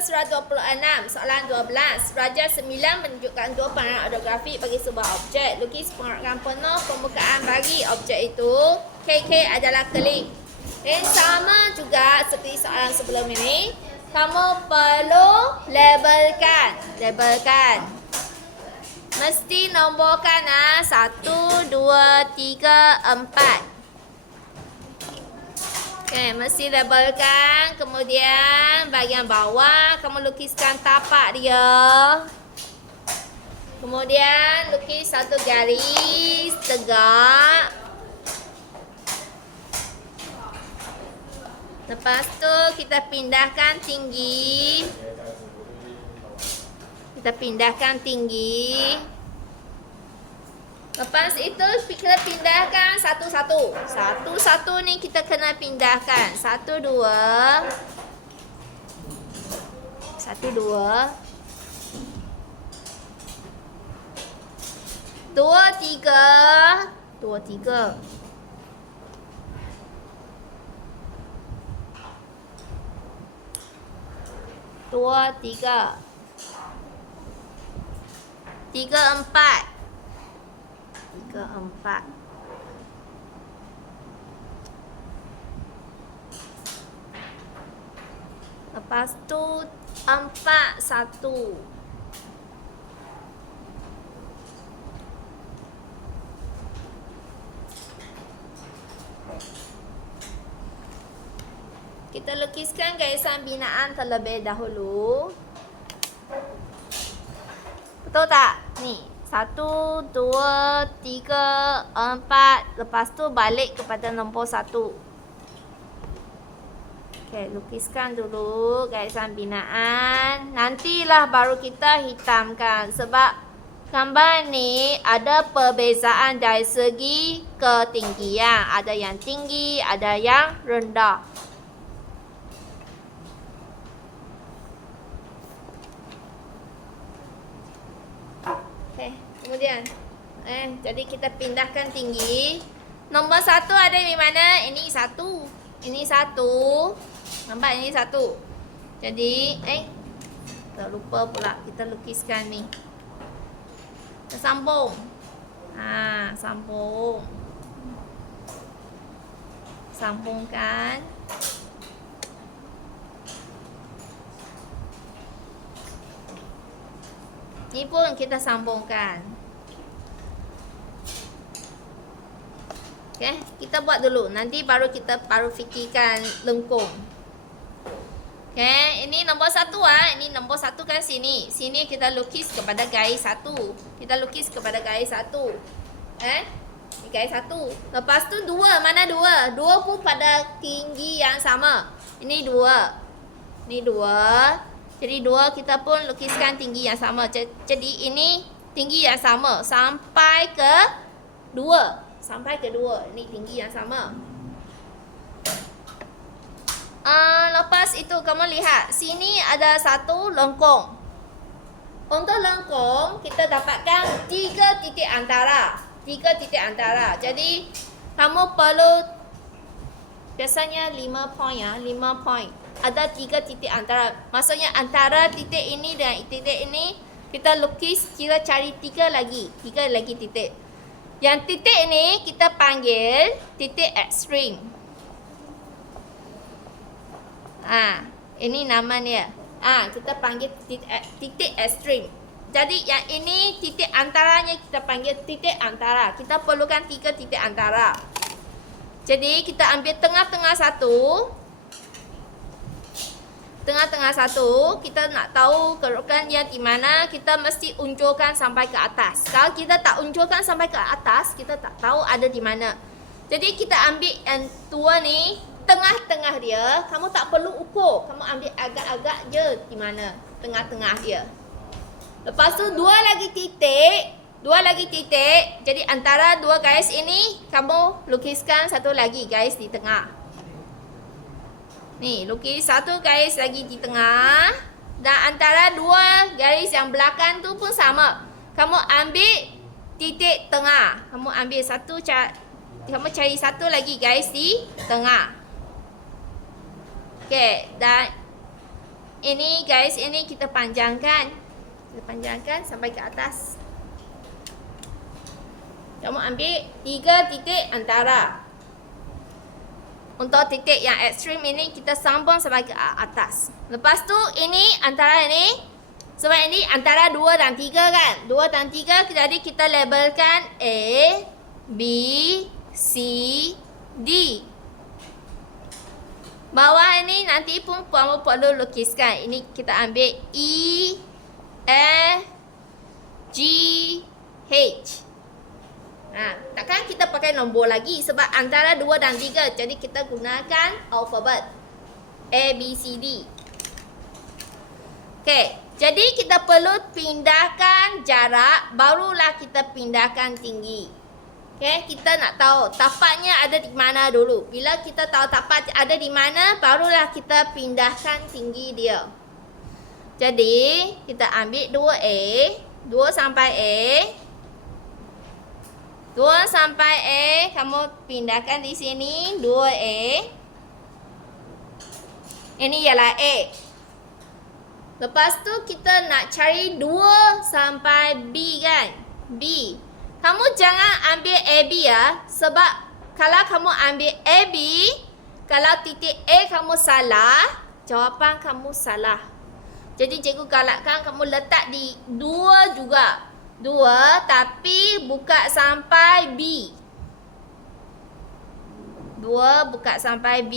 surah 26, soalan 12. Raja 9 menunjukkan dua pengarahan ortografik bagi sebuah objek. Lukis pengarahan penuh permukaan bagi objek itu. KK adalah keling. Dan sama juga seperti soalan sebelum ini. Kamu perlu labelkan. Mesti nomborkan 1, 2, 3, 4. Okay, mesti labelkan. Kemudian bahagian bawah kamu lukiskan tapak dia. Kemudian lukis satu garis tegak. Lepas tu kita pindahkan tinggi. Lepas itu kita pindahkan satu-satu. Satu-satu ni kita kena pindahkan. 1, 2. 1, 2. 2, 3. 2, 3. 2, 3. 3, 4. 3, 4. Lepas tu 4, 1. Kita lukiskan garisan binaan terlebih dahulu. Betul tak? Ni 1, 2, 3, 4. Lepas tu balik kepada nombor 1. Okay, lukiskan dulu garisan binaan. Nantilah baru kita hitamkan. Sebab gambar ni ada perbezaan dari segi ketinggian. Ada yang tinggi, ada yang rendah. Okay, kemudian jadi kita pindahkan tinggi. Nombor 1 ada di mana? Ini 1. Ini 1. Nampak ini 1. Jadi tak lupa pula kita lukiskan ni. Kita sambung. Sambung. Sambungkan. Ni pun kita sambungkan. Okay, kita buat dulu. Nanti baru kita fikirkan lengkung. Okay, ini nombor 1 Ini nombor 1 kan sini. Sini kita lukis kepada garis 1. Kita lukis kepada garis 1. Ini garis 1. Lepas tu 2. Mana 2? 2 pun pada tinggi yang sama. Ini 2. Ini 2. Jadi 2 kita pun lukiskan tinggi yang sama. Jadi ini tinggi yang sama sampai ke 2. Sampai ke 2. Ini tinggi yang sama. Lepas itu kamu lihat sini ada satu lengkung. Untuk lengkung kita dapatkan 3 titik antara. 3 titik antara. Jadi kamu perlu biasanya 5 poin 5 poin. Ada 3 titik antara. Maksudnya antara titik ini dan titik ini kita lukis, kita cari 3 lagi. 3 lagi titik. Yang titik ini kita panggil titik ekstrim. Ini nama dia. Kita panggil titik ekstrim. Jadi yang ini titik antaranya kita panggil titik antara. Kita perlukan 3 titik antara. Jadi kita ambil tengah-tengah satu. Tengah-tengah satu, kita nak tahu kedudukannya di mana, kita mesti unjurkan sampai ke atas. Kalau kita tak unjurkan sampai ke atas, kita tak tahu ada di mana. Jadi kita ambil yang tua ni, tengah-tengah dia, kamu tak perlu ukur. Kamu ambil agak-agak je di mana, tengah-tengah dia. Lepas tu 2 lagi titik. Jadi antara 2 garis ini, kamu lukiskan satu lagi garis di tengah. Ni, lukis satu garis lagi di tengah. Dan antara 2 garis yang belakang tu pun sama. Kamu ambil titik tengah. Kamu ambil satu, kamu cari satu lagi garis di tengah. Okey, dan Ini guys, ini kita panjangkan. Kita panjangkan sampai ke atas. Kamu ambil 3 titik antara. Untuk titik yang ekstrim ini kita sambung sampai ke atas. Lepas tu ini antara ini. Sebab ini antara 2 dan 3 kan. 2 dan 3 jadi kita labelkan A, B, C, D. Bawah ini nanti pun kamu perlu lukiskan. Ini kita ambil E, F, G, H. Takkan kita pakai nombor lagi sebab antara 2 dan 3. Jadi kita gunakan alfabet A, B, C, D. Okey, jadi kita perlu pindahkan jarak, barulah kita pindahkan tinggi. Okey, kita nak tahu tapaknya ada di mana dulu. Bila kita tahu tapak ada di mana, barulah kita pindahkan tinggi dia. Jadi, kita ambil 2A, 2 sampai A. 2 sampai A, kamu pindahkan di sini 2A. Ini ialah A. Lepas tu kita nak cari 2 sampai B kan? B. Kamu jangan ambil AB ya. Sebab kalau kamu ambil AB, kalau titik A kamu salah, jawapan kamu salah. Jadi cikgu galakkan kamu letak di 2 juga. 2 tapi buka sampai B. 2 buka sampai B.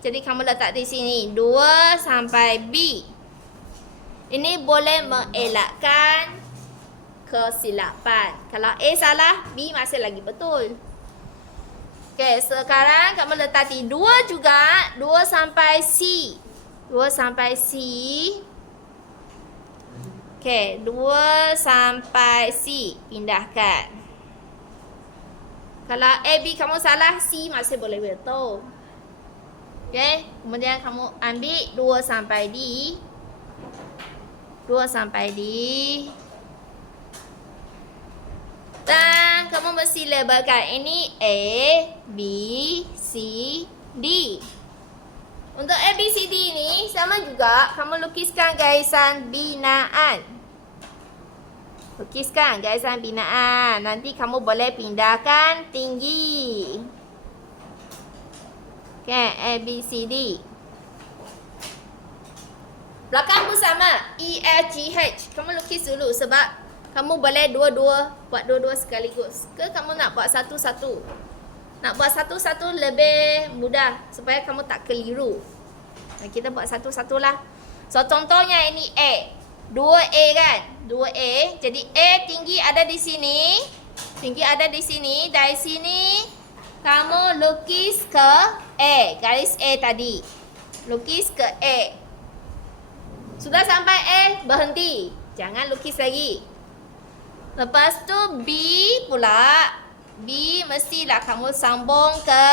Jadi kamu letak di sini 2 sampai B. Ini boleh mengelakkan kesilapan. Kalau A salah, B masih lagi betul. Okey, sekarang kamu letak di 2 juga, 2 sampai C. 2 sampai C. Okey, 2 sampai C. Pindahkan. Kalau A, B kamu salah, C masih boleh betul. Okey, kemudian kamu ambil 2 sampai D. 2 sampai D. Dan kamu mesti labelkan ini A, B, C, D. Untuk A, B, C, D ini sama juga kamu lukiskan garisan binaan. Lukiskan garisan binaan. Nanti kamu boleh pindahkan tinggi. Okay, A, B, C, D. Belakang pun sama. E, F, G, H. Kamu lukis dulu sebab kamu boleh dua-dua. Buat dua-dua sekaligus. Ke kamu nak buat satu-satu? Nak buat satu-satu lebih mudah. Supaya kamu tak keliru. Nah, kita buat satu-satu lah. So, contohnya ini A. 2A kan? 2A. Jadi A tinggi ada di sini. Tinggi ada di sini. Dari sini kamu lukis ke A. Garis A tadi. Lukis ke A. Sudah sampai A, berhenti. Jangan lukis lagi. Lepas tu B pula. B mestilah kamu sambung ke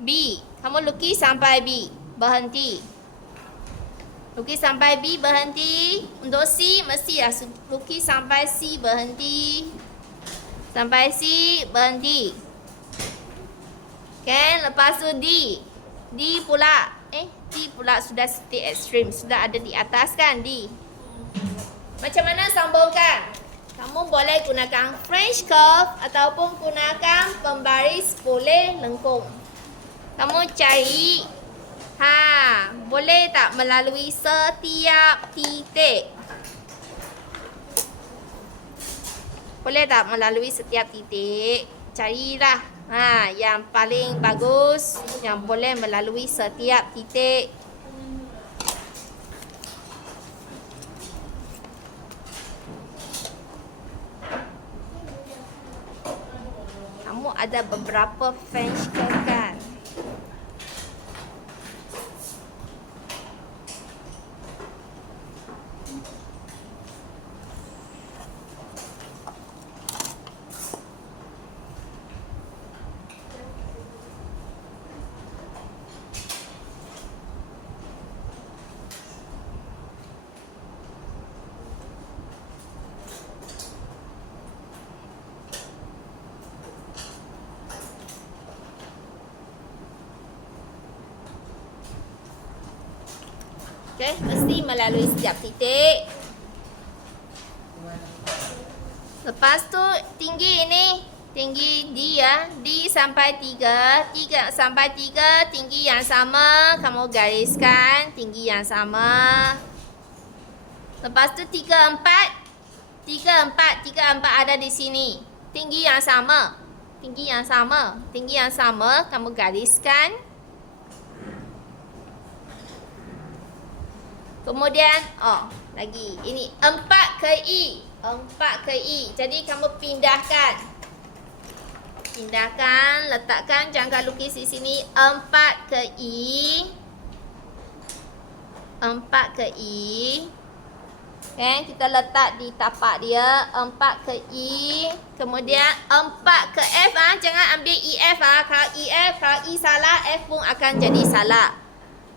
B. Kamu lukis sampai B. Berhenti. Lukis sampai B, berhenti. Untuk C, mestilah lukis sampai C, berhenti. Sampai C, berhenti. Okay, lepas tu D. D pula. D pula sudah titik ekstrim. Sudah ada di atas kan D. Macam mana sambungkan? Kamu boleh gunakan French curve ataupun gunakan pembaris boleh lengkung. Kamu cari boleh tak melalui setiap titik? Boleh tak melalui setiap titik? Carilah yang paling bagus, yang boleh melalui setiap titik. Kamu ada beberapa French curve kan? Okey, mesti melalui setiap titik. Lepas tu tinggi ini, tinggi D ya. D sampai 3, 3 sampai 3 tinggi yang sama, kamu gariskan tinggi yang sama. Lepas tu 3, 4. 3, 4 ada di sini. Tinggi yang sama. Tinggi yang sama. Tinggi yang sama, kamu gariskan. Kemudian, lagi. Ini 4 ke I. 4 ke I. Jadi, kamu pindahkan. Pindahkan, letakkan jangka lukis di sini. 4 ke I. 4 ke I. Okay, kita letak di tapak dia. 4 ke I. Kemudian, 4 ke F. Jangan ambil EF. Kalau I salah, F pun akan jadi salah.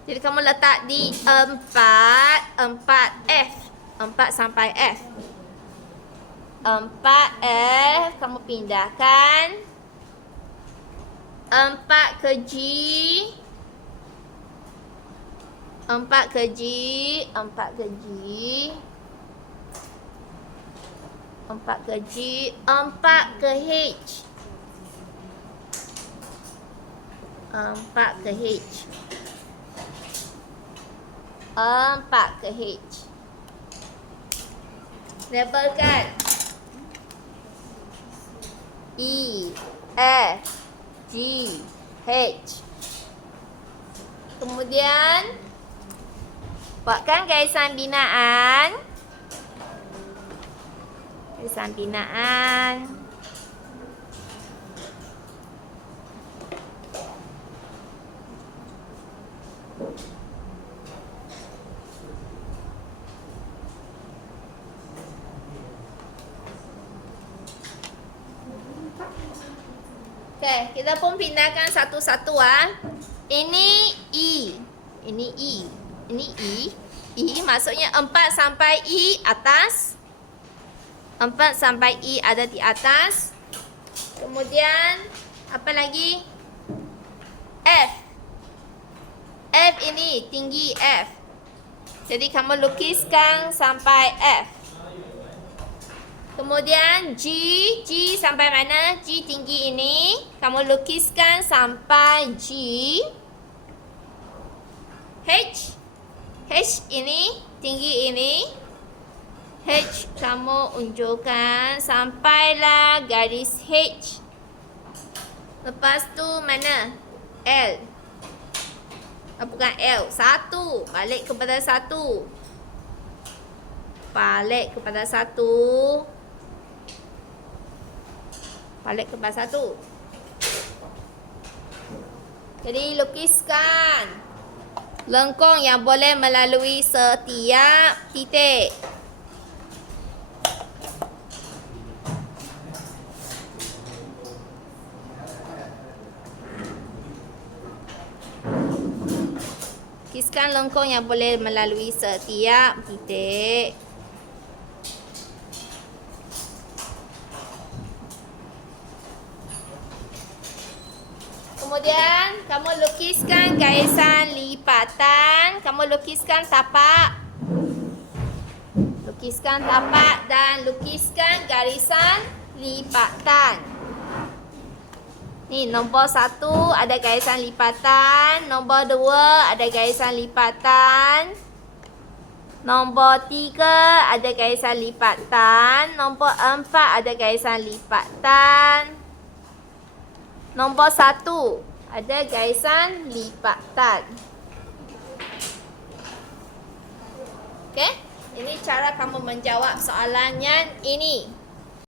Jadi kamu letak di 4 F. 4 sampai F. 4 F kamu pindahkan. 4 ke G. 4 ke G. 4 ke G. 4 ke G. 4 ke H. 4 ke H. 4 ke H. Labelkan. E, F, G, H. Kemudian buatkan garisan binaan. Garisan binaan. Okey, kita pun pindahkan satu-satu Ini E. Ini E. Ini E. E maksudnya 4 sampai E atas. 4 sampai E ada di atas. Kemudian apa lagi? F. F ini tinggi F. Jadi kamu lukiskan sampai F. Kemudian G. G sampai mana? G tinggi ini. Kamu lukiskan sampai G. H. H ini tinggi ini. H kamu unjukkan sampailah garis H. Lepas tu mana? L. Bukan L. 1. Balik kepada 1. Balik kepada 1. Balik kepada 1. Jadi lukiskan lengkung yang boleh melalui setiap titik. Lukiskan lengkung yang boleh melalui setiap titik. Kemudian, kamu lukiskan garisan lipatan. Kamu lukiskan tapak. Lukiskan tapak dan lukiskan garisan lipatan. Ni, nombor 1 ada garisan lipatan. Nombor 2 ada garisan lipatan. Nombor 3 ada garisan lipatan. Nombor 4 ada garisan lipatan. Nombor 1 ada garisan lipatan. Okey, ini cara kamu menjawab soalan yang ini.